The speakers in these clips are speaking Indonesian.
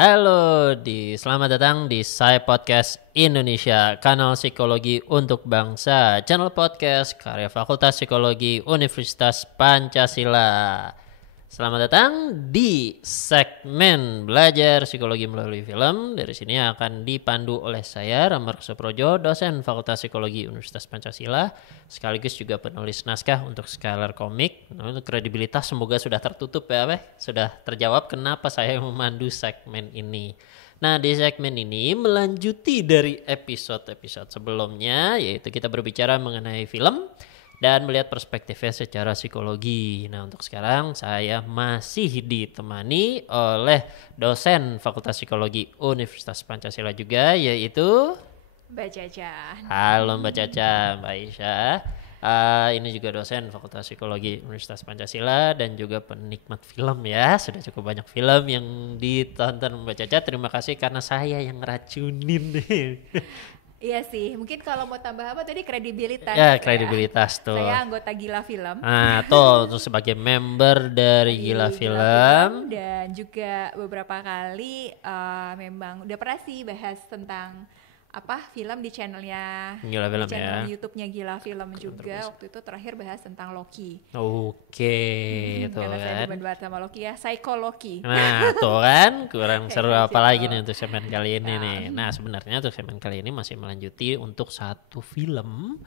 Selamat datang di Sai Podcast Indonesia, kanal psikologi untuk bangsa, channel podcast karya Fakultas Psikologi Universitas Pancasila. Selamat datang di segmen belajar psikologi melalui film. Dari sini akan dipandu oleh saya, Ramar Suprojo, dosen Fakultas Psikologi Universitas Pancasila, sekaligus juga penulis naskah untuk Scalar Komik. Nah, untuk kredibilitas semoga sudah tertutup ya, sudah terjawab kenapa saya memandu segmen ini. Nah, di segmen ini melanjuti dari episode-episode sebelumnya, yaitu kita berbicara mengenai film dan melihat perspektifnya secara psikologi. Nah, untuk sekarang saya masih ditemani oleh dosen Fakultas Psikologi Universitas Pancasila juga, yaitu Mbak Caca. Halo Mbak Caca, Mbak Aisyah. Ini juga dosen Fakultas Psikologi Universitas Pancasila dan juga penikmat film ya. Sudah cukup banyak film yang ditonton Mbak Caca. Terima kasih karena saya yang ngeracunin. Iya sih, mungkin kalau mau tambah apa tadi kredibilitas. Ya, kredibilitas tuh. Saya anggota Gila Film. Nah, tuh sebagai member dari Gila Film. Dan juga beberapa kali memang udah pernah sih bahas tentang film di channelnya Gila Film di channel ya. YouTube-nya Gila Film juga. Waktu itu terakhir bahas tentang Loki. Oke, tuh karena kan. saya demen banget sama Loki ya, Psychologi. Nah, tuh kan kurang seru Kayak apa gitu. lagi nih untuk segmen kali ini nih. Nah, sebenarnya untuk segmen kali ini masih melanjuti untuk satu film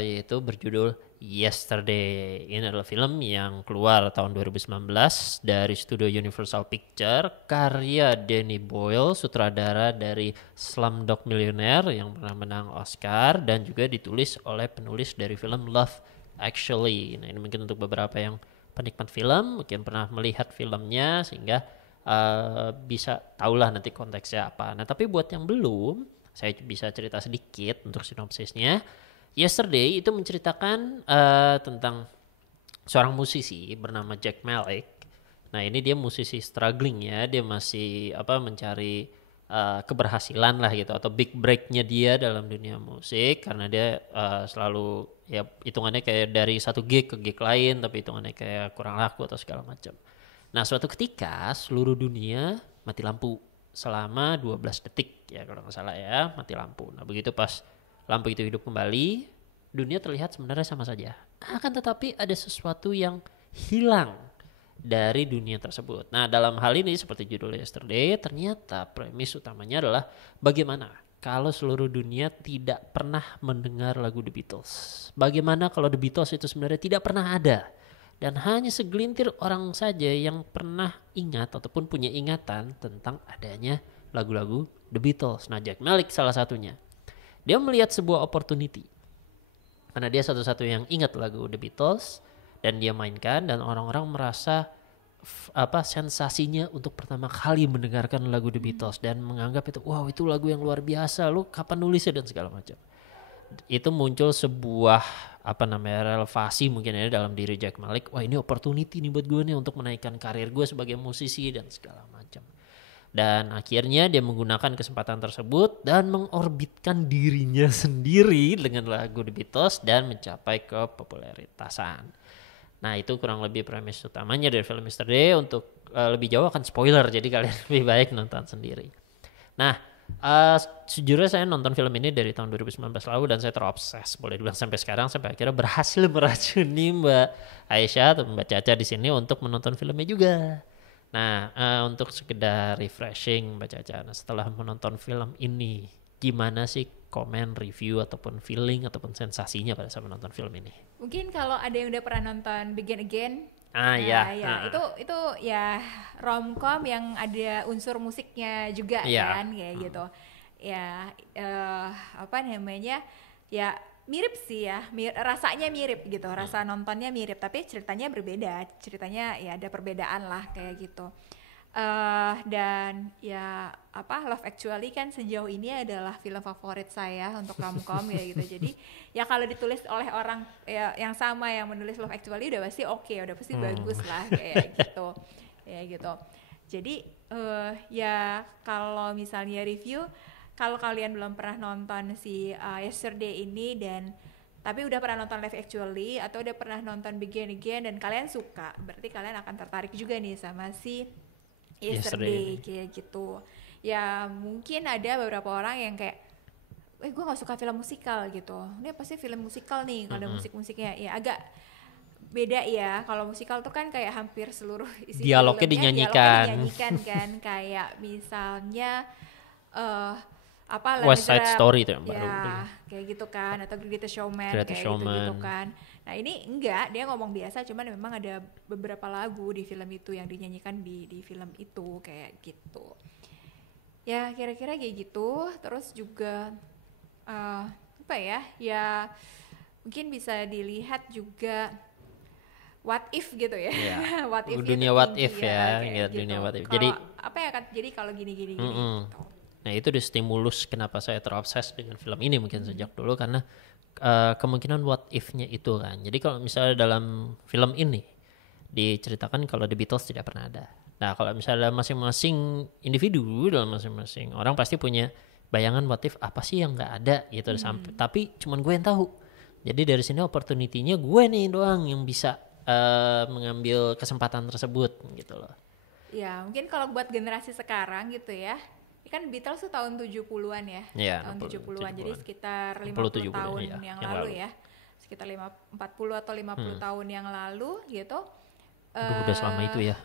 yaitu berjudul Yesterday. Ini adalah film yang keluar tahun 2019 dari studio Universal Picture, karya Danny Boyle, sutradara dari Slumdog Millionaire yang pernah menang Oscar, dan juga ditulis oleh penulis dari film Love Actually. Nah, ini mungkin untuk beberapa yang penikmat film mungkin pernah melihat filmnya sehingga bisa tahulah nanti konteksnya apa. Nah, tapi buat yang belum, saya bisa cerita sedikit untuk sinopsisnya. Yesterday itu menceritakan tentang seorang musisi bernama Jack Malik. Nah, ini dia musisi struggling ya, dia masih mencari keberhasilan lah gitu, atau big breaknya dia dalam dunia musik, karena dia selalu ya hitungannya kayak dari satu gig ke gig lain, tapi hitungannya kayak kurang laku atau segala macam. Nah, suatu ketika seluruh dunia mati lampu selama 12 detik ya kalau nggak salah ya, mati lampu. Nah, begitu pas lampu itu hidup kembali, dunia terlihat sebenarnya sama saja. Akan tetapi ada sesuatu yang hilang dari dunia tersebut. Nah, dalam hal ini seperti judul Yesterday, ternyata premis utamanya adalah bagaimana kalau seluruh dunia tidak pernah mendengar lagu The Beatles. Bagaimana kalau The Beatles itu sebenarnya tidak pernah ada. Dan hanya segelintir orang saja yang pernah ingat ataupun punya ingatan tentang adanya lagu-lagu The Beatles. Nah, Jack Malik salah satunya. Dia melihat sebuah opportunity. Karena dia satu-satu yang ingat lagu The Beatles dan dia mainkan, dan orang-orang merasa sensasinya untuk pertama kali mendengarkan lagu The Beatles dan menganggap itu wow, itu lagu yang luar biasa, lu kapan nulisnya dan segala macam. Itu muncul sebuah relevasi mungkin ya dalam diri Jack Malik. Wah, ini opportunity nih buat gue nih untuk menaikkan karir gue sebagai musisi dan segala macam. Dan akhirnya dia menggunakan kesempatan tersebut dan mengorbitkan dirinya sendiri dengan lagu The Beatles dan mencapai kepopuleritasan. Nah, itu kurang lebih premis utamanya dari film Yesterday. Untuk lebih jauh akan spoiler, jadi kalian lebih baik nonton sendiri. Nah, sejujurnya saya nonton film ini dari tahun 2019 lalu dan saya terobses, boleh dibilang sampai sekarang, sampai akhirnya berhasil meracuni Mbak Aisyah atau Mbak Caca di sini untuk menonton filmnya juga. Nah, untuk sekedar refreshing Mbak Caca, nah, setelah menonton film ini, gimana sih komen, review, ataupun feeling, ataupun sensasinya pada saat menonton film ini? Mungkin kalau ada yang udah pernah nonton Begin Again, itu ya romcom yang ada unsur musiknya juga kan, kayak gitu. Ya ya mirip sih ya, rasanya mirip gitu, rasa nontonnya mirip, tapi ceritanya berbeda, ceritanya ya ada perbedaan lah kayak gitu. Dan ya Love Actually kan sejauh ini adalah film favorit saya untuk romcom ya gitu. Jadi ya kalau ditulis oleh orang ya, yang sama yang menulis Love Actually udah pasti oke, udah pasti bagus lah kayak gitu. Ya gitu. Jadi ya kalau misalnya review, kalau kalian belum pernah nonton si Yesterday ini tapi udah pernah nonton Love Actually atau udah pernah nonton Begin Again dan kalian suka, berarti kalian akan tertarik juga nih sama si Yesterday kayak gitu. Ya mungkin ada beberapa orang yang kayak gue gak suka film musikal gitu, ini pasti film musikal nih kalau ada musik-musiknya. Ya agak beda ya, kalau musikal tuh kan kayak hampir seluruh isi Dialognya filmnya dinyanyikan. kan. Kayak misalnya apa La West Side Miserable, Story itu yang baru. ya kayak gitu kan, atau Greatest Showman Greatest kayak gitu Showman. kan. Nah ini enggak, dia ngomong biasa, cuman memang ada beberapa lagu di film itu yang dinyanyikan di film itu kayak gitu. Ya kira-kira kayak gitu. Terus juga apa ya? Ya mungkin bisa dilihat juga what if gitu ya. Iya. What if Dunia itu what tinggi if ya, kayak ya, gitu. dunia what if. Kalau Jadi apa ya kan? Jadi kalau gini gitu. nah itu di stimulus kenapa saya terobses dengan film ini mungkin sejak dulu, karena kemungkinan what if-nya itu kan. Jadi kalau misalnya dalam film ini diceritakan kalau The Beatles tidak pernah ada. Nah kalau misalnya masing-masing individu, dalam masing-masing orang pasti punya bayangan what if apa sih yang nggak ada gitu. Sampai, tapi cuman gue yang tahu. Jadi dari sini opportunity-nya gue nih doang yang bisa mengambil kesempatan tersebut gitu loh. Ya mungkin kalau buat generasi sekarang gitu ya, ini kan Beatles tuh tahun 70-an ya, Ya, tahun 70-an, jadi 70-an. sekitar 60, 50 tahun iya, yang yang lalu lalu. ya, sekitar 40 atau 50 tahun yang lalu gitu. Aduh, udah selama itu ya.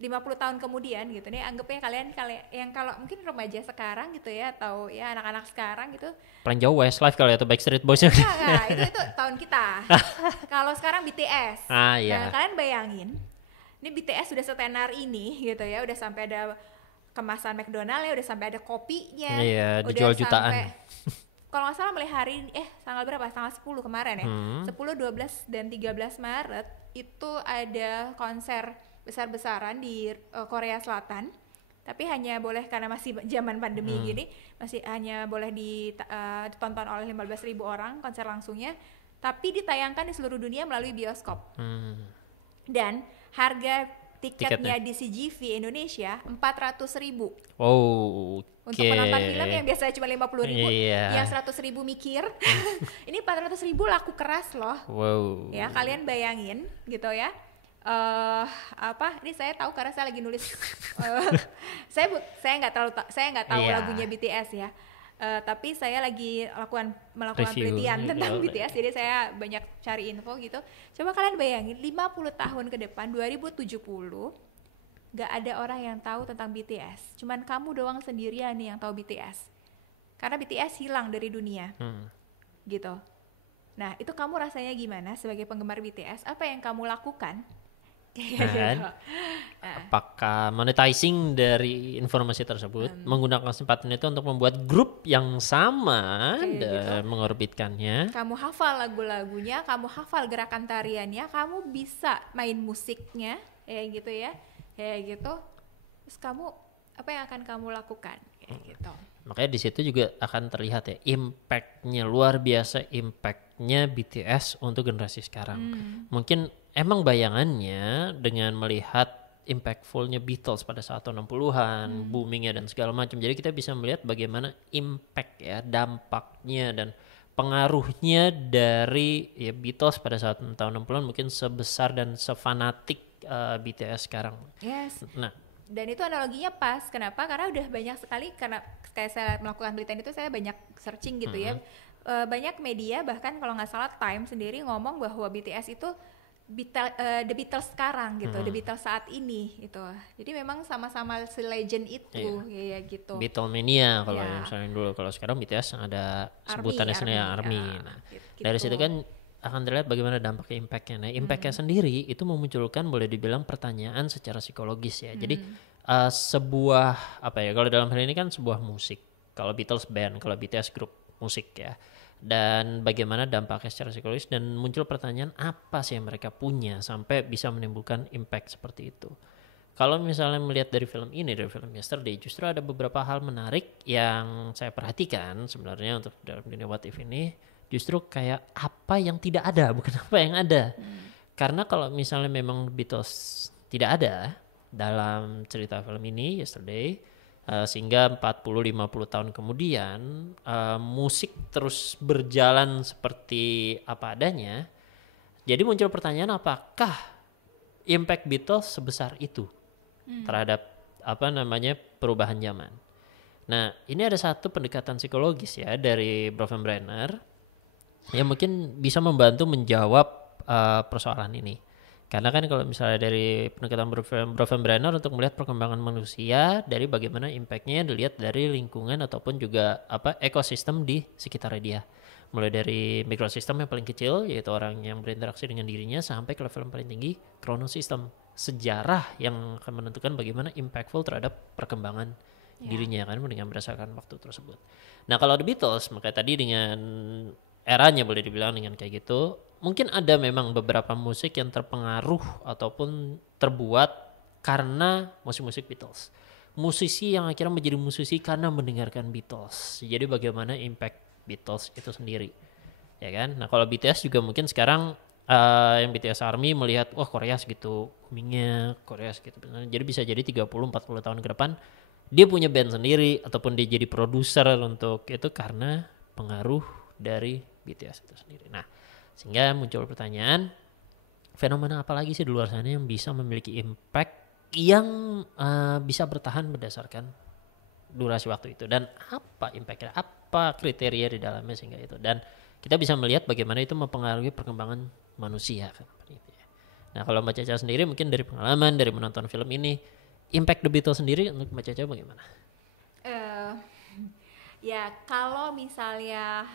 50 tahun kemudian gitu nih, anggapnya kalian yang kalau mungkin remaja sekarang gitu ya, atau ya anak-anak sekarang gitu. Paling jauh Westlife kali atau Backstreet Boys. Enggak, itu tahun kita. Kalau sekarang BTS. Ah, iya. Nah, kalian bayangin, ini BTS udah setenar ini gitu ya, udah sampai ada kemasan McDonald ya, udah sampai ada kopinya. Iya, udah dijual jutaan. Kalau nggak salah mulai hari ini, tanggal berapa? Tanggal 10 kemarin ya. 10, 12, dan 13 Maret itu ada konser besar-besaran di Korea Selatan. Tapi hanya boleh, karena masih zaman pandemi gini, masih hanya boleh ditonton oleh 15.000 orang konser langsungnya. Tapi ditayangkan di seluruh dunia melalui bioskop. Dan harga tiketnya di CGV Indonesia 400.000. Oh, untuk penonton film yang biasanya cuma 50.000, Iya. yang 100.000 mikir. Ini 400.000 laku keras loh. Wow. Ya kalian bayangin gitu ya. Ini saya tahu karena saya lagi nulis. Saya nggak tahu Iya. lagunya BTS ya. Tapi saya lagi melakukan Review. penelitian tentang Iya. BTS, jadi saya banyak cari info gitu. Coba kalian bayangin 50 tahun ke depan, 2070, gak ada orang yang tahu tentang BTS. Cuman kamu doang sendirian nih yang tahu BTS. Karena BTS hilang dari dunia. Gitu. Nah, itu kamu rasanya gimana sebagai penggemar BTS? Apa yang kamu lakukan? Nah, apakah monetizing dari informasi tersebut menggunakan kesempatan itu untuk membuat grup yang sama dan mengorbitkannya? Kamu hafal lagu-lagunya, kamu hafal gerakan tariannya, kamu bisa main musiknya, kayak gitu ya, kayak gitu. Terus kamu, apa yang akan kamu lakukan? Kayak gitu. Makanya di situ juga akan terlihat ya impact-nya luar biasa, impact-nya BTS untuk generasi sekarang. Mungkin emang bayangannya dengan melihat impactful-nya Beatles pada saat tahun 60-an, boomingnya dan segala macam. Jadi kita bisa melihat bagaimana impact ya, dampaknya dan pengaruhnya dari ya Beatles pada saat tahun 60-an mungkin sebesar dan sefanatik BTS sekarang. Yes. Nah, Dan itu analoginya pas. Kenapa? Karena udah banyak sekali, karena kayak saya melakukan penelitian itu, saya banyak searching gitu ya. Banyak media, bahkan kalau nggak salah Time sendiri ngomong bahwa BTS itu The Beatles sekarang gitu, The Beatles saat ini gitu. Jadi memang sama-sama si legend itu, ya gitu. Beatlemania kalau yang misalnya dulu, kalau sekarang BTS ada sebutannya sendiri ARMY. Nah, gitu. dari situ kan akan terlihat bagaimana dampaknya, impactnya. Nah, impactnya sendiri itu memunculkan boleh dibilang pertanyaan secara psikologis ya. Jadi sebuah apa ya? Kalau dalam hal ini kan sebuah musik. Kalau Beatles band, kalau BTS grup musik ya. Dan bagaimana dampaknya secara psikologis, dan muncul pertanyaan apa sih yang mereka punya sampai bisa menimbulkan impact seperti itu. Kalau misalnya melihat dari film ini, dari film Yesterday, justru ada beberapa hal menarik yang saya perhatikan sebenarnya untuk dalam dunia What If ini, justru kayak apa yang tidak ada, bukan apa yang ada. Karena kalau misalnya memang Beatles tidak ada dalam cerita film ini Yesterday, sehingga 40-50 tahun kemudian musik terus berjalan seperti apa adanya. Jadi muncul pertanyaan, apakah impact Beatles sebesar itu? terhadap perubahan zaman. Nah, ini ada satu pendekatan psikologis ya dari Brenner yang mungkin bisa membantu menjawab persoalan ini. Karena kan kalau misalnya dari pendekatan Brenner untuk melihat perkembangan manusia dari bagaimana impactnya dilihat dari lingkungan ataupun juga ekosistem di sekitar dia. Mulai dari mikrosistem yang paling kecil yaitu orang yang berinteraksi dengan dirinya sampai ke level yang paling tinggi kronosistem, sejarah yang akan menentukan bagaimana impactful terhadap perkembangan dirinya kan dengan berdasarkan waktu tersebut. Nah kalau The Beatles makanya tadi dengan eranya boleh dibilang dengan kayak gitu, mungkin ada memang beberapa musik yang terpengaruh ataupun terbuat karena musik-musik Beatles. Musisi yang akhirnya menjadi musisi karena mendengarkan Beatles. Jadi bagaimana impact Beatles itu sendiri, ya kan? Nah kalau BTS juga mungkin sekarang yang BTS Army melihat wah Korea segitu boomingnya, Korea segitu, jadi bisa jadi 30-40 tahun ke depan dia punya band sendiri ataupun dia jadi produser untuk itu karena pengaruh dari BTS itu sendiri. Nah, sehingga muncul pertanyaan, fenomena apa lagi sih di luar sana yang bisa memiliki impact yang bisa bertahan berdasarkan durasi waktu itu, dan apa impactnya, apa kriteria di dalamnya sehingga itu, dan kita bisa melihat bagaimana itu mempengaruhi perkembangan manusia kan. Nah, kalau Mbak Caca sendiri mungkin dari pengalaman dari menonton film ini, impact The Beatles sendiri untuk Mbak Caca bagaimana? Ya kalau misalnya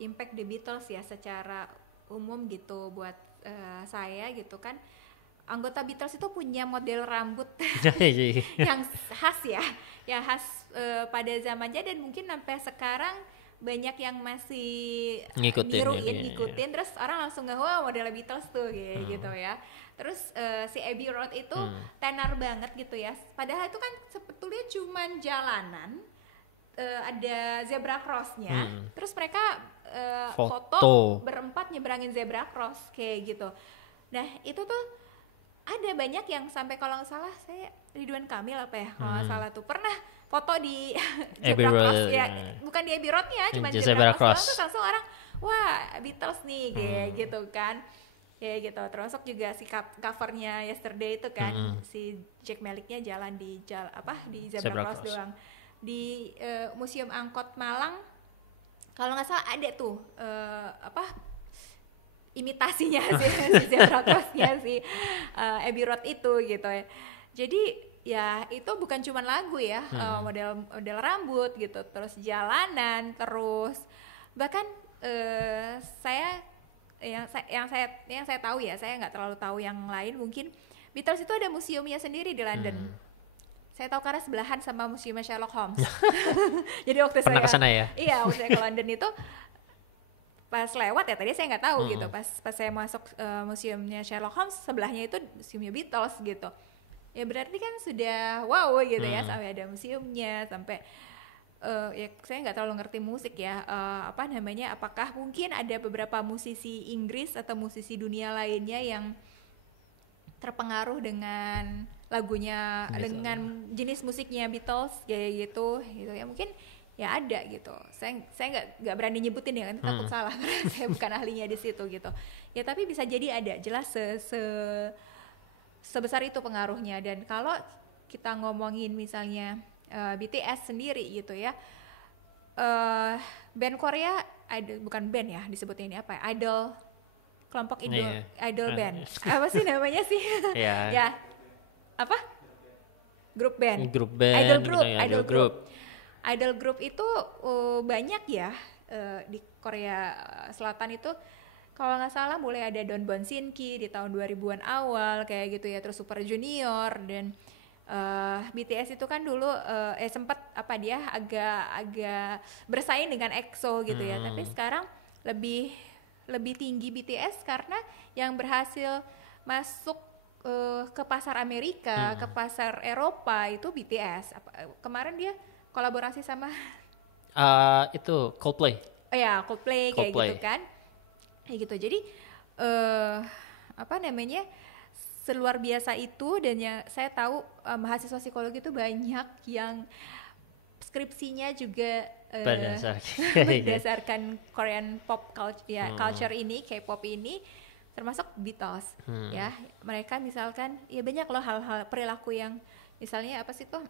impact The Beatles ya secara umum gitu buat saya gitu kan, anggota Beatles itu punya model rambut yang khas ya, yang khas pada zamannya, dan mungkin sampai sekarang banyak yang masih ngikutin terus orang langsung nggak wah model Beatles tuh gitu ya. Terus si Abbey Road itu tenar banget gitu ya, padahal itu kan sebetulnya cuman jalanan, ada zebra crossnya, terus mereka foto berempat nyebrangin zebra cross kayak gitu. Nah itu tuh ada banyak yang sampai kalau nggak salah saya Ridwan Kamil kalau nggak salah tuh pernah foto di zebra cross ya, bukan di Abbey Road-nya, cuma zebra cross tuh langsung orang wah Beatles nih kayak gitu kan, kayak gitu. Termasuk juga si covernya Yesterday itu kan si Jack Malik-nya jalan di zebra cross doang. Di Museum Angkot Malang kalau nggak salah ada tuh imitasinya si zebra crossnya si Abbey Road itu gitu ya. Jadi ya itu bukan cuma lagu ya, model rambut gitu, terus jalanan, terus bahkan yang saya tahu ya, saya nggak terlalu tahu yang lain, mungkin Beatles itu ada museumnya sendiri di London. Saya tahu karena sebelahan sama museum Sherlock Holmes. Jadi waktu pernah kesana ya? Iya, waktu saya ke London itu pas lewat ya, tadi saya nggak tahu gitu, pas saya masuk museumnya Sherlock Holmes, sebelahnya itu museumnya Beatles gitu. Ya berarti kan sudah wow gitu ya, sampai ada museumnya, sampai ya saya nggak terlalu ngerti musik ya, apakah mungkin ada beberapa musisi Inggris atau musisi dunia lainnya yang terpengaruh dengan lagunya Beatles, dengan jenis musiknya Beatles kayak gitu ya, mungkin ya ada gitu. Saya nggak berani nyebutin ya kan, takut salah karena saya bukan ahlinya di situ gitu ya, tapi bisa jadi ada, jelas sebesar itu pengaruhnya. Dan kalau kita ngomongin misalnya BTS sendiri gitu ya, band Korea, bukan band ya disebutnya ini apa ya, idol, kelompok idol band apa sih namanya sih ya apa grup band idol group itu banyak ya di Korea Selatan itu. Kalau nggak salah mulai ada Don Bonsinki di tahun 2000-an awal kayak gitu ya, terus Super Junior, dan BTS itu kan dulu sempat dia agak bersaing dengan EXO gitu ya, tapi sekarang lebih tinggi BTS karena yang berhasil masuk ke pasar Amerika, ke pasar Eropa itu BTS. Kemarin dia kolaborasi sama itu Coldplay. Coldplay kayak gitu kan. Kayak gitu. Jadi seluar biasa itu, dan yang saya tahu mahasiswa psikologi itu banyak yang skripsinya juga berdasarkan Korean pop culture ini, K-pop ini, termasuk Beatles ya. Mereka misalkan ya banyak loh hal-hal perilaku yang misalnya apa sih tuh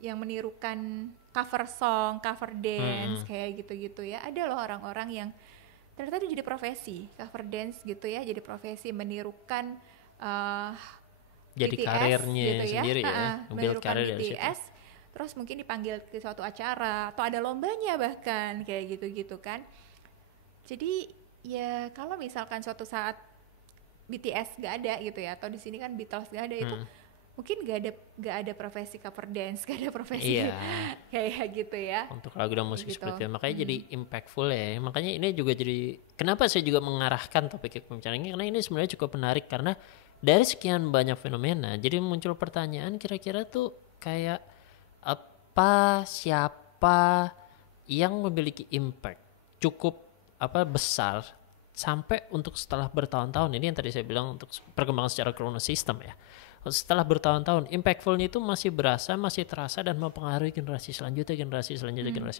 yang menirukan cover song, cover dance kayak gitu-gitu ya. Ada loh orang-orang yang ternyata itu jadi profesi, cover dance gitu ya, jadi profesi menirukan jadi BTS karirnya gitu ya, sendiri ya, build menirukan karir dari situ. BTS, terus mungkin dipanggil ke suatu acara atau ada lombanya bahkan kayak gitu-gitu kan. Jadi ya kalau misalkan suatu saat BTS gak ada gitu ya, atau di sini kan Beatles gak ada, itu mungkin gak ada profesi cover dance, gak ada profesi kayak gitu ya. Untuk lagu dan musik Gitu. seperti itu, makanya jadi impactful ya. Makanya ini juga jadi kenapa saya juga mengarahkan topik pembicaraan ini, karena ini sebenarnya cukup menarik karena dari sekian banyak fenomena, jadi muncul pertanyaan kira-kira tuh kayak siapa yang memiliki impact cukup besar sampai untuk setelah bertahun-tahun. Ini yang tadi saya bilang untuk perkembangan secara kronos sistem ya. Setelah bertahun-tahun, impactfulnya itu masih berasa, masih terasa dan mempengaruhi generasi selanjutnya, generasi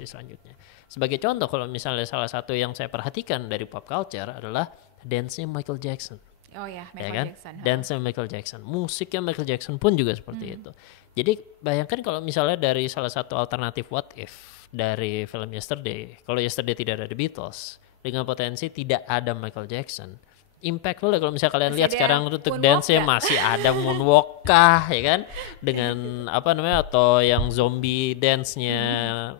selanjutnya. Sebagai contoh, kalau misalnya salah satu yang saya perhatikan dari pop culture adalah dance-nya Michael Jackson. Oh ya, Michael Jackson. Dance-nya Michael Jackson. Musiknya Michael Jackson pun juga seperti itu. Jadi bayangkan kalau misalnya dari salah satu alternatif what if dari film Yesterday, kalau Yesterday tidak ada The Beatles, dengan potensi tidak ada Michael Jackson, impactful ya kalau misalnya kalian lihat sekarang untuk dance-nya masih ada moonwalk kah ya kan, dengan atau yang zombie dance-nya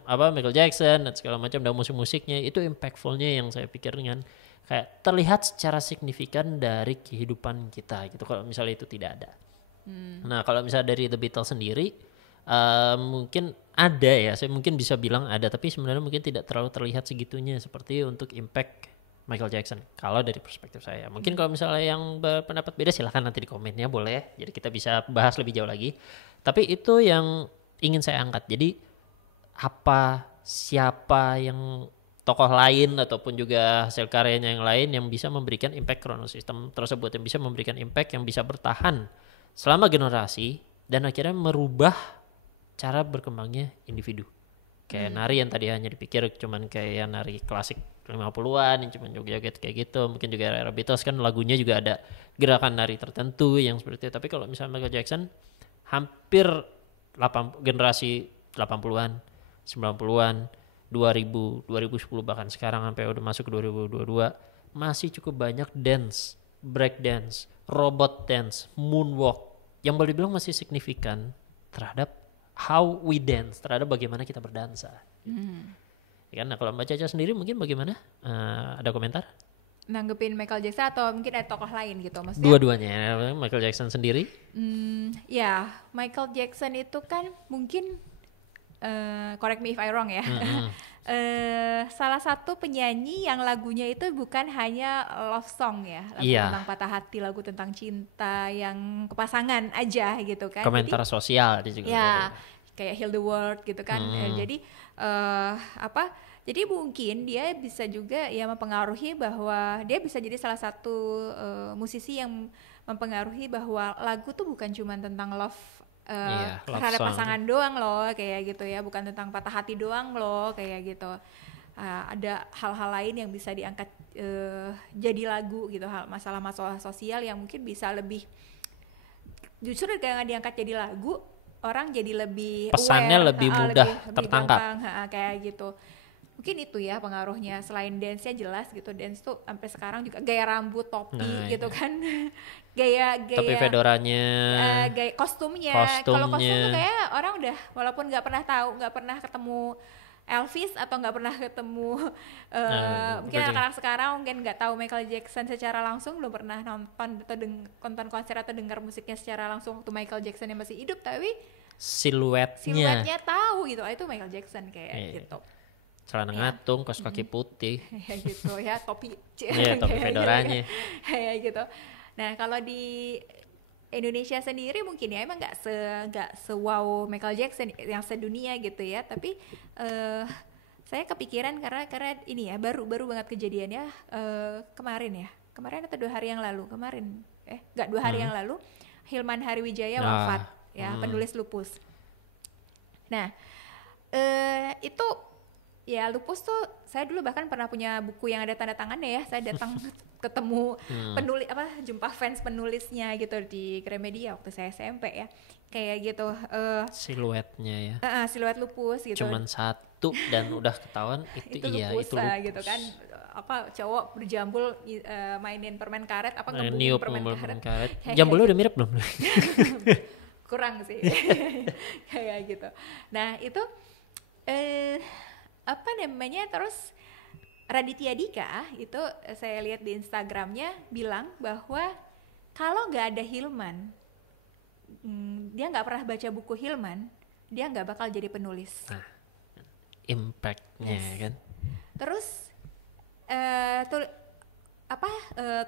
Michael Jackson dan segala macam, dan musik-musiknya itu impactful-nya yang saya pikir dengan kayak terlihat secara signifikan dari kehidupan kita gitu kalau misalnya itu tidak ada. Nah kalau misalnya dari The Beatles sendiri mungkin ada ya, saya mungkin bisa bilang ada, tapi sebenarnya mungkin tidak terlalu terlihat segitunya seperti untuk impact Michael Jackson kalau dari perspektif saya. Mungkin kalau misalnya yang berpendapat beda silahkan nanti di komennya boleh, jadi kita bisa bahas lebih jauh lagi. Tapi itu yang ingin saya angkat. Jadi siapa yang tokoh lain ataupun juga hasil karyanya yang lain yang bisa memberikan impact kronos sistem tersebut, yang bisa memberikan impact yang bisa bertahan selama generasi dan akhirnya merubah cara berkembangnya individu. Kayak nari yang tadi hanya dipikir cuman kayak nari klasik 50-an yang cuman joget-joget kayak gitu. Mungkin juga era Beatles kan lagunya juga ada gerakan nari tertentu yang seperti itu. Tapi kalau misalnya Michael Jackson hampir generasi 80-an, 90-an, 2000, 2010 bahkan sekarang sampai udah masuk ke 2022 masih cukup banyak dance, break dance, robot dance, moonwalk yang boleh dibilang masih signifikan terhadap how we dance, terhadap bagaimana kita berdansa. Ya kan? Nah kalau Mbak Caca sendiri mungkin bagaimana? Ada komentar? Nanggepin Michael Jackson atau mungkin ada tokoh lain gitu maksudnya? Dua-duanya. Michael Jackson sendiri? Ya Michael Jackson itu kan mungkin correct me if I wrong ya. Salah satu penyanyi yang lagunya itu bukan hanya love song ya, lagu tentang patah hati, lagu tentang cinta yang kepasangan aja gitu kan. Komentar jadi, sosial dia juga. Ya, kayak Heal the World gitu kan. Jadi mungkin dia bisa juga ya mempengaruhi bahwa dia bisa jadi salah satu musisi yang mempengaruhi bahwa lagu tuh bukan cuma tentang love terhadap pasangan doang loh kayak gitu ya, bukan tentang patah hati doang loh kayak gitu. Ada hal-hal lain yang bisa diangkat jadi lagu gitu, masalah-masalah sosial yang mungkin bisa lebih justru dengan diangkat jadi lagu, orang jadi lebih pesannya aware, lebih mudah tertangkap kayak gitu. Mungkin itu ya pengaruhnya. Selain dance-nya jelas gitu, dance tuh sampai sekarang juga gaya rambut, topi gitu kan. gaya topi fedoranya, gaya kostumnya. Kalau kostum tuh kayak orang udah walaupun nggak pernah ketemu Elvis atau nggak pernah ketemu mungkin anak-anak sekarang mungkin nggak tahu Michael Jackson secara langsung, belum pernah nonton atau nonton konser atau dengar musiknya secara langsung waktu Michael Jackson yang masih hidup, tapi siluetnya tahu gitu, itu Michael Jackson kayak gitu. Celana ngatung, kaos kaki putih. Ya gitu ya, topi. Iya, topi fedoranya. Kayak gitu. Nah, kalau di Indonesia sendiri mungkin ya emang nggak se-wow Michael Jackson yang sedunia gitu ya, tapi saya kepikiran karena ini ya baru banget kejadiannya kemarin atau 2 hari yang lalu, 2 hari yang lalu Hilman Hariwijaya wafat ya, penulis lupus. Nah, itu ya lupus tuh saya dulu bahkan pernah punya buku yang ada tanda tangannya ya. Saya datang ketemu penulis jumpa fans penulisnya gitu di Gramedia waktu saya SMP ya. Kayak gitu siluetnya ya. Siluet lupus gitu. Cuman satu dan udah ketahuan itu iya lupus, itu lupus. Gitu kan. Cowok berjambul mainin permen karet niup permen karet. Jambulnya udah mirip belum? Kurang sih. Kayak gitu. Nah, itu terus Raditya Dika itu saya lihat di Instagramnya bilang bahwa kalau nggak ada Hilman, dia nggak pernah baca buku Hilman, dia nggak bakal jadi penulis. Nah, impact-nya kan. Terus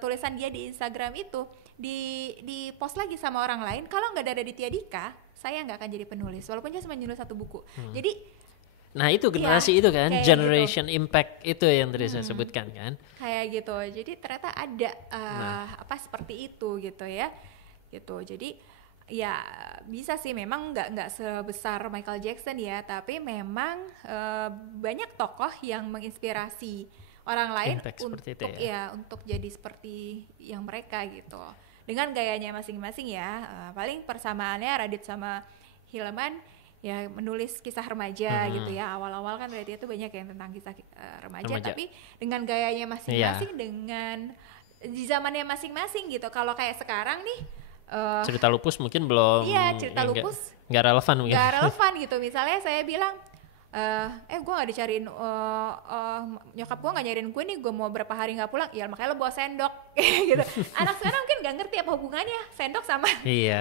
tulisan dia di Instagram itu di post lagi sama orang lain, kalau nggak ada Raditya Dika, saya nggak akan jadi penulis, walaupun dia cuma nulis satu buku. Jadi nah itu generasi itu kan, generation gitu. Impact itu yang tadi saya sebutkan kan. Kayak gitu, jadi ternyata ada seperti itu gitu ya, gitu. Jadi ya bisa sih, memang nggak sebesar Michael Jackson ya, tapi memang banyak tokoh yang menginspirasi orang lain untuk jadi seperti yang mereka gitu, dengan gayanya masing-masing ya. Paling persamaannya Radit sama Hilman ya menulis kisah remaja gitu ya. Awal-awal kan berarti itu banyak yang tentang kisah remaja, tapi dengan gayanya masing-masing, dengan di zamannya masing-masing gitu. Kalau kayak sekarang nih cerita lupus mungkin belum. Iya, cerita lupus nggak relevan mungkin. Nggak relevan gitu. Misalnya saya bilang, gue nggak dicariin, nyokap gue nggak nyariin gue nih, gue mau berapa hari nggak pulang, ya makanya lo bawa sendok gitu. Anak sekarang mungkin nggak ngerti apa hubungannya sendok sama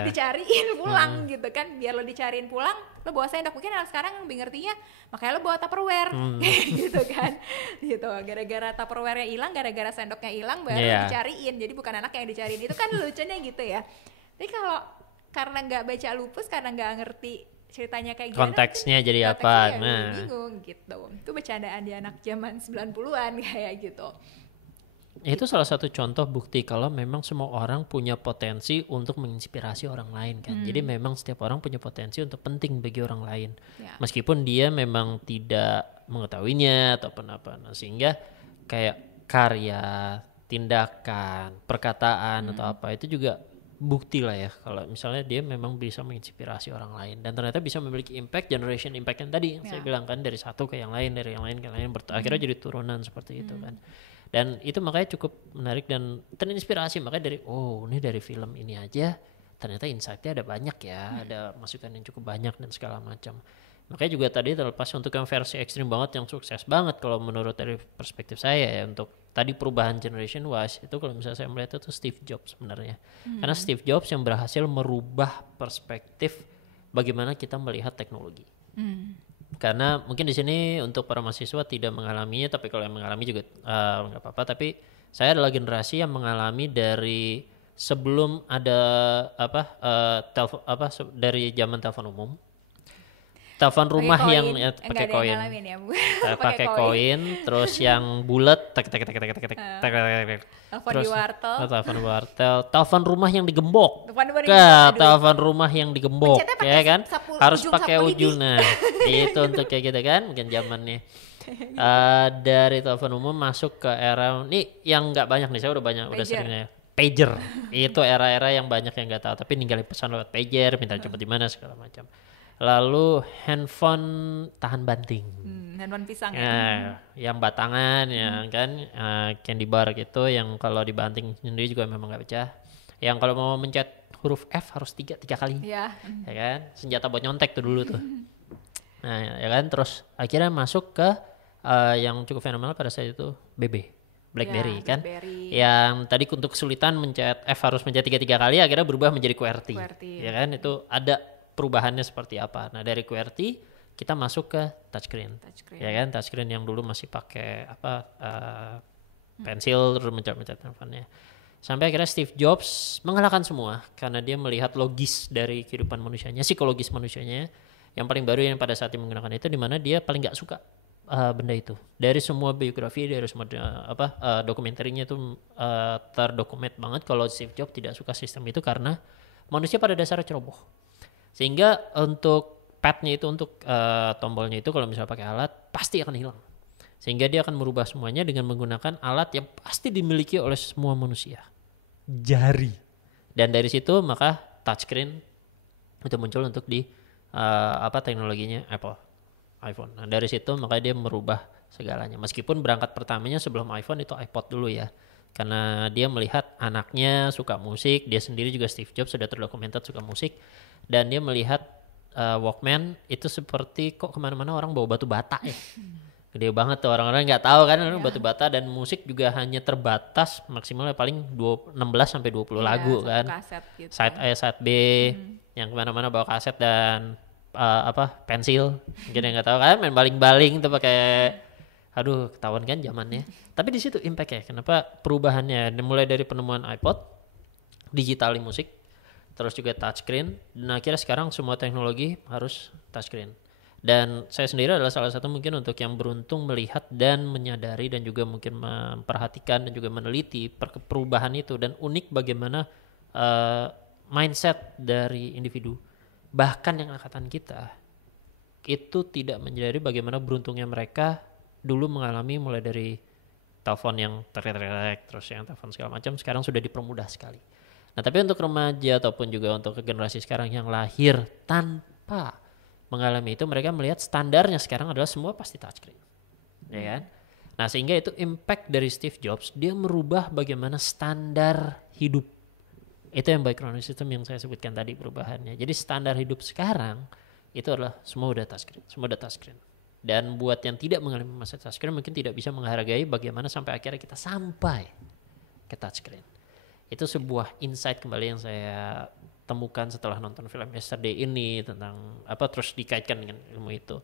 dicariin pulang gitu kan. Biar lo dicariin pulang, lo bawa sendok. Mungkin anak sekarang lebih ngertinya makanya lo bawa Tupperware gitu kan, gitu. Gara-gara Tupperware-nya hilang, gara-gara sendoknya hilang, baru dicariin. Jadi bukan anak yang dicariin, itu kan lucunya gitu ya. Tapi kalau karena nggak baca lupus, karena nggak ngerti ceritanya kayak gimana, konteksnya jadi apa, nah bingung gitu. Itu bercandaan di anak zaman 90-an kayak gitu. Itu salah satu contoh bukti kalau memang semua orang punya potensi untuk menginspirasi orang lain kan. Jadi memang setiap orang punya potensi untuk penting bagi orang lain, meskipun dia memang tidak mengetahuinya ataupun apa. Nah, sehingga kayak karya, tindakan, perkataan atau apa itu juga bukti lah ya, kalau misalnya dia memang bisa menginspirasi orang lain dan ternyata bisa memiliki impact, generation impact yang tadi saya bilang kan, dari satu ke yang lain, dari yang lain ke yang lain, akhirnya jadi turunan seperti itu kan. Dan itu makanya cukup menarik dan terinspirasi, makanya ini dari film ini aja ternyata insight-nya ada banyak ya, ada masukan yang cukup banyak dan segala macam. Makanya juga tadi terlepas untuk yang versi ekstrim banget yang sukses banget kalau menurut dari perspektif saya ya, untuk tadi perubahan generation wise itu kalau misalnya saya melihat itu Steve Jobs sebenarnya. Karena Steve Jobs yang berhasil merubah perspektif bagaimana kita melihat teknologi. Karena mungkin di sini untuk para mahasiswa tidak mengalaminya, tapi kalau yang mengalami juga nggak apa-apa. Tapi saya adalah generasi yang mengalami dari sebelum ada dari zaman telepon umum. Telepon rumah yang pakai koin, pakai koin, terus yang bulat, telepon di wartel, telepon rumah yang digembok, telepon rumah yang digembok, ya kan, harus pakai ujung. Nah, itu untuk kayak gitu kan, mungkin zamannya. Dari telepon umum masuk ke era ini yang nggak banyak nih, saya udah banyak, udah seringnya pager. Itu era-era yang banyak yang nggak tahu, tapi ninggalin pesan lewat pager, minta jemput di mana segala macam. Lalu handphone tahan banting, handphone pisang yang batangan, yang kan candy bar gitu, yang kalau dibanting sendiri juga memang nggak pecah. Yang kalau mau mencet huruf F harus tiga kali, ya kan, senjata buat nyontek tuh dulu tuh. Nah ya kan, terus akhirnya masuk ke yang cukup fenomenal pada saat itu BlackBerry kan, yang tadi untuk kesulitan mencet F harus mencet tiga kali, akhirnya berubah menjadi QWERTY. Ya kan, itu ada perubahannya seperti apa. Nah dari QWERTY kita masuk ke touchscreen. Ya kan, touchscreen yang dulu masih pakai pensil terus mencet teleponnya. Sampai akhirnya Steve Jobs mengalahkan semua karena dia melihat logis dari kehidupan manusianya, psikologis manusianya yang paling baru yang pada saat dia menggunakan itu, di mana dia paling nggak suka benda itu. Dari semua biografi, dari semua dokumenterinya itu terdokument banget kalau Steve Jobs tidak suka sistem itu karena manusia pada dasarnya ceroboh. Sehingga untuk padnya itu, untuk tombolnya itu kalau misalnya pakai alat pasti akan hilang. Sehingga dia akan merubah semuanya dengan menggunakan alat yang pasti dimiliki oleh semua manusia. Jari. Dan dari situ maka touchscreen itu muncul untuk di teknologinya Apple iPhone. Nah dari situ makanya dia merubah segalanya. Meskipun berangkat pertamanya sebelum iPhone itu iPod dulu ya. Karena dia melihat anaknya suka musik, dia sendiri juga Steve Jobs sudah terdokumented suka musik, dan dia melihat Walkman itu seperti kok kemana-mana orang bawa batu bata ya. Gede banget tuh, orang-orang nggak tahu kan batu bata, dan musik juga hanya terbatas maksimalnya paling 16 sampai 20 lagu kan. Kaset gitu. Side A, side B, yang kemana-mana bawa kaset dan pensil. Mungkin yang nggak tahu kan main baling-baling tuh pakai, aduh ketahuan kan zamannya. Tapi di situ impact ya. Kenapa perubahannya mulai dari penemuan iPod, digital musik, terus juga touchscreen, dan akhirnya sekarang semua teknologi harus touchscreen. Dan saya sendiri adalah salah satu mungkin untuk yang beruntung melihat dan menyadari dan juga mungkin memperhatikan dan juga meneliti perubahan itu, dan unik bagaimana mindset dari individu, bahkan yang angkatan kita itu tidak menyadari bagaimana beruntungnya mereka dulu mengalami mulai dari telepon yang terek terus yang telepon segala macam, sekarang sudah dipermudah sekali. Nah tapi untuk remaja ataupun juga untuk generasi sekarang yang lahir tanpa mengalami itu, mereka melihat standarnya sekarang adalah semua pasti touchscreen, ya kan? Nah sehingga itu impact dari Steve Jobs, dia merubah bagaimana standar hidup. Itu yang background system yang saya sebutkan tadi perubahannya. Jadi standar hidup sekarang itu adalah semua udah touchscreen. Dan buat yang tidak mengalami masa touchscreen mungkin tidak bisa menghargai bagaimana sampai akhirnya kita sampai ke touchscreen. Itu sebuah insight kembali yang saya temukan setelah nonton film Yesterday ini, tentang terus dikaitkan dengan ilmu itu.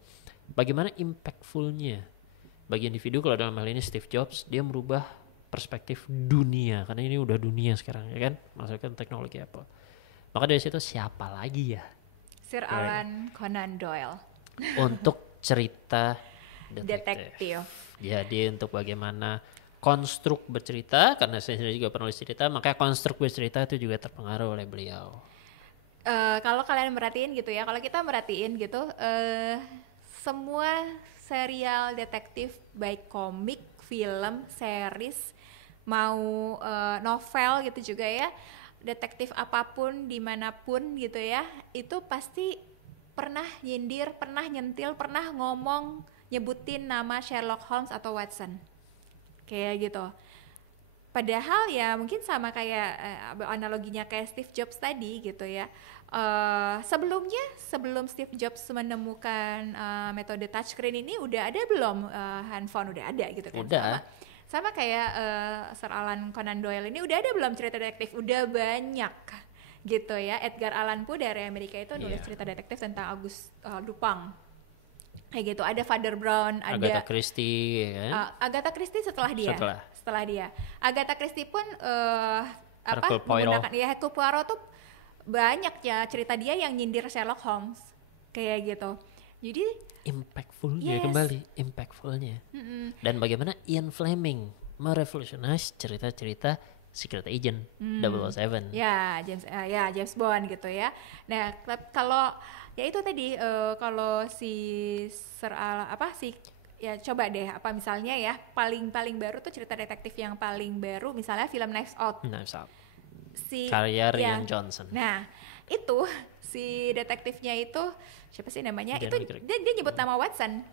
Bagaimana impactfulnya bagi individu, kalau dalam hal ini Steve Jobs, dia merubah perspektif dunia, karena ini udah dunia sekarang ya kan, masukkan teknologi Apple. Maka dari situ siapa lagi ya? Sir Alan Conan Doyle. Untuk cerita detektif. Jadi untuk bagaimana konstruk bercerita, karena saya sendiri juga penulis cerita, maka konstruk bercerita itu juga terpengaruh oleh beliau. Kalau kalian merhatiin gitu ya, kalau kita merhatiin gitu, semua serial detektif, baik komik, film, series, mau novel gitu juga ya, detektif apapun dimanapun gitu ya, itu pasti pernah nyindir, pernah nyentil, pernah ngomong, nyebutin nama Sherlock Holmes atau Watson, kayak gitu. Padahal ya mungkin sama kayak analoginya kayak Steve Jobs tadi gitu ya. Sebelum Steve Jobs menemukan metode touchscreen ini, udah ada belum handphone? Udah ada gitu kan. Udah. Sama kayak Sir Alan Conan Doyle ini, udah ada belum cerita detektif? Udah banyak gitu ya. Edgar Allan Poe dari Amerika itu nulis cerita detektif tentang Auguste Dupin. Kayak gitu. Ada Father Brown, ada Agatha Christie ya kan? Agatha Christie setelah dia. Agatha Christie pun menggunakan Hercule Poirot tuh banyak ya cerita dia yang nyindir Sherlock Holmes kayak gitu. Jadi impactfulnya kembali, impactfulnya. Dan bagaimana Ian Fleming merevolusionis cerita-cerita Secret Agent 007. Ya, James Bond gitu ya. Nah, kalau ya itu tadi kalau si ya coba deh misalnya ya paling baru tuh cerita detektif yang paling baru misalnya film Knives Out. Karya Rian Johnson. Nah, itu si detektifnya itu siapa sih namanya? Itu dia nyebut nama Watson.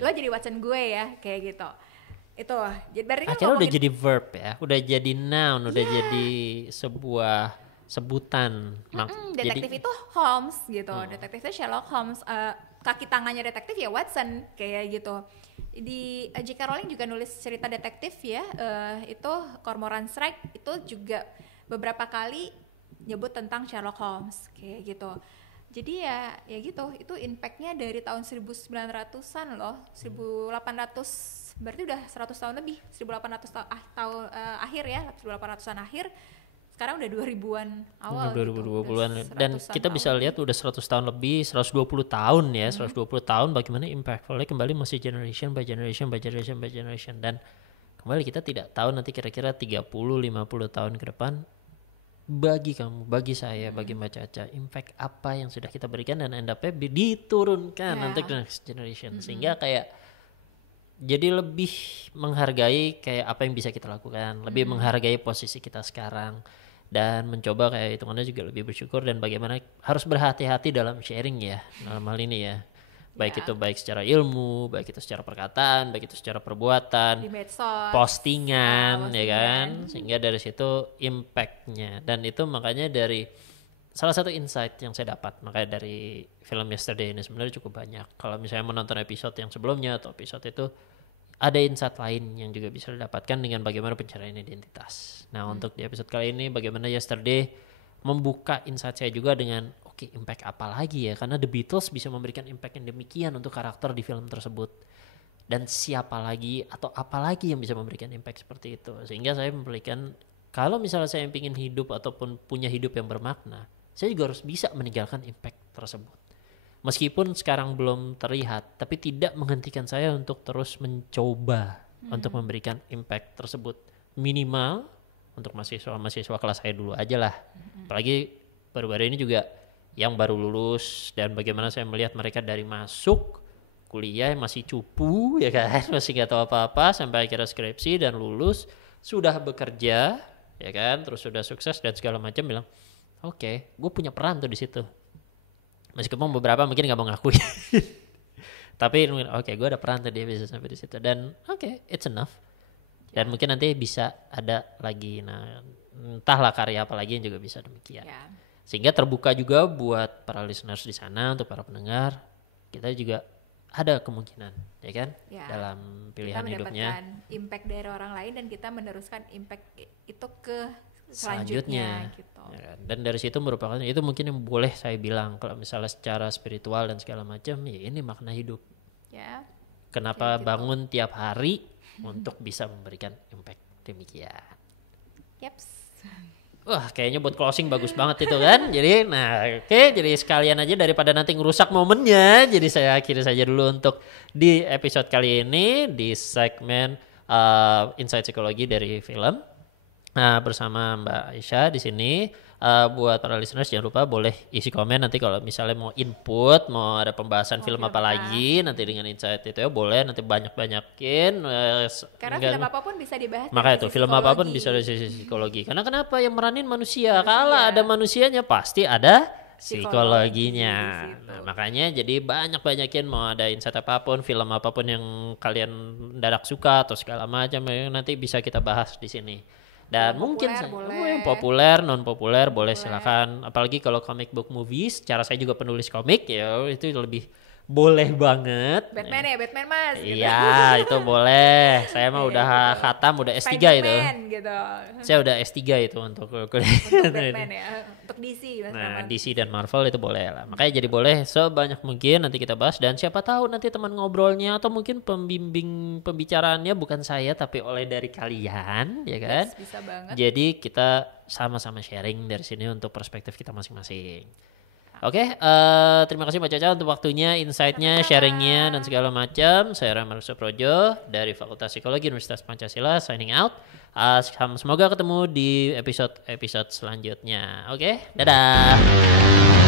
Lo jadi Watson gue ya, kayak gitu. Itu jadi berarti kan akhirnya udah jadi verb ya, udah jadi noun, udah jadi sebuah sebutan. Detektif itu Holmes gitu, detektifnya Sherlock Holmes, kaki tangannya detektif ya Watson kayak gitu. Di J.K. Rowling juga nulis cerita detektif ya, itu Cormoran Strike itu juga beberapa kali nyebut tentang Sherlock Holmes kayak gitu. Jadi ya gitu, itu impactnya dari tahun 1900-an loh, 1800, berarti udah 100 tahun lebih, 1800 tahun akhir ya, 1800-an akhir. Sekarang udah 2000-an awal 2020-an gitu. Dan kita bisa lihat udah 100 tahun lebih, 120 tahun ya, 120 tahun bagaimana impactfulnya kembali masih generation by generation by generation by generation. Dan kembali kita tidak tahu nanti kira-kira 30-50 tahun ke depan bagi kamu, bagi saya, bagi Mbak Caca, impact apa yang sudah kita berikan dan end up-nya diturunkan untuk next generation. Sehingga kayak jadi lebih menghargai kayak apa yang bisa kita lakukan, lebih menghargai posisi kita sekarang, dan mencoba kayak hitungannya juga lebih bersyukur dan bagaimana harus berhati-hati dalam sharing ya dalam hal ini ya. Baik itu baik secara ilmu, baik itu secara perkataan, baik itu secara perbuatan, Di medsos, postingan, ya kan, postingan. sehingga dari situ impactnya. Dan itu makanya dari salah satu insight yang saya dapat makanya dari film Yesterday ini sebenarnya cukup banyak. Kalau misalnya menonton episode yang sebelumnya atau episode itu, ada insight lain yang juga bisa didapatkan dengan bagaimana pencarian identitas. Nah untuk di episode kali ini bagaimana Yesterday membuka insight saya juga dengan oke, impact apa lagi ya, karena The Beatles bisa memberikan impact yang demikian untuk karakter di film tersebut, dan siapa lagi atau apa lagi yang bisa memberikan impact seperti itu, sehingga saya memberikan kalau misalnya saya ingin hidup ataupun punya hidup yang bermakna, saya juga harus bisa meninggalkan impact tersebut. Meskipun sekarang belum terlihat, tapi tidak menghentikan saya untuk terus mencoba untuk memberikan impact tersebut. Minimal untuk mahasiswa kelas saya dulu aja lah. Apalagi baru-baru ini juga yang baru lulus, dan bagaimana saya melihat mereka dari masuk kuliah masih cupu ya kan, masih gak tahu apa-apa sampai akhirnya skripsi dan lulus, sudah bekerja ya kan, terus sudah sukses dan segala macam, bilang oke, gue punya peran tuh di situ. Meskipun beberapa mungkin nggak mau ngakui, tapi oke, gue ada peran tuh, dia bisa sampai di situ, dan oke, it's enough. Dan mungkin nanti bisa ada lagi, nah entahlah karya apa lagi yang juga bisa demikian. Ya. Sehingga terbuka juga buat para listeners di sana, untuk para pendengar, kita juga ada kemungkinan, ya kan, Ya. dalam pilihan Kita hidupnya mendapatkan impact dari orang lain dan kita meneruskan impact itu ke selanjutnya gitu. ya kan? Dan dari situ merupakan itu mungkin yang boleh saya bilang kalau misalnya secara spiritual dan segala macam, ya ini makna hidup. Ya. Kenapa Kayak gitu. bangun tiap hari untuk bisa memberikan impact demikian. Yaps. Wah, kayaknya buat closing bagus banget itu kan. Jadi, nah oke, jadi sekalian aja daripada nanti ngerusak momennya. Jadi saya akhiri saja dulu untuk di episode kali ini di segmen Insight Psikologi dari film. Nah, bersama Mbak Aisyah di sini. Buat para listeners jangan lupa boleh isi komen nanti kalau misalnya mau input, mau ada pembahasan film apa lagi nanti dengan Insight itu ya boleh, nanti banyak-banyakin. Karena film apapun bisa dibahas. Makanya tuh film apapun psikologi. bisa dari sisi psikologi. Karena kenapa yang meranin manusia? Kalau ada manusianya pasti ada psikologinya. Nah, makanya jadi banyak-banyakin mau ada insight apapun, film apapun yang kalian mendadak suka atau segala macam, nanti bisa kita bahas di sini. Dan Yang mungkin populer, populer, non populer boleh silakan. Apalagi kalau comic book movies, cara saya juga penulis komik ya, itu lebih boleh banget. Batman ya, Batman Mas. Iya, itu boleh. Saya mah udah khatam, udah S3 itu. Spider-Man gitu. Saya udah S3 itu untuk kuliah. Untuk Batman ya, untuk DC. Nah, DC dan Marvel itu boleh lah. Makanya jadi boleh sebanyak mungkin nanti kita bahas, dan siapa tahu nanti teman ngobrolnya atau mungkin pembimbing pembicaraannya bukan saya tapi oleh dari kalian, ya kan? Yes, bisa banget. Jadi kita sama-sama sharing dari sini untuk perspektif kita masing-masing. Oke, terima kasih Mbak Caca untuk waktunya, insight-nya, sharing-nya dan segala macam. Saya Ramar Suprojo dari Fakultas Psikologi Universitas Pancasila signing out. Semoga ketemu di episode selanjutnya. Oke, dadah.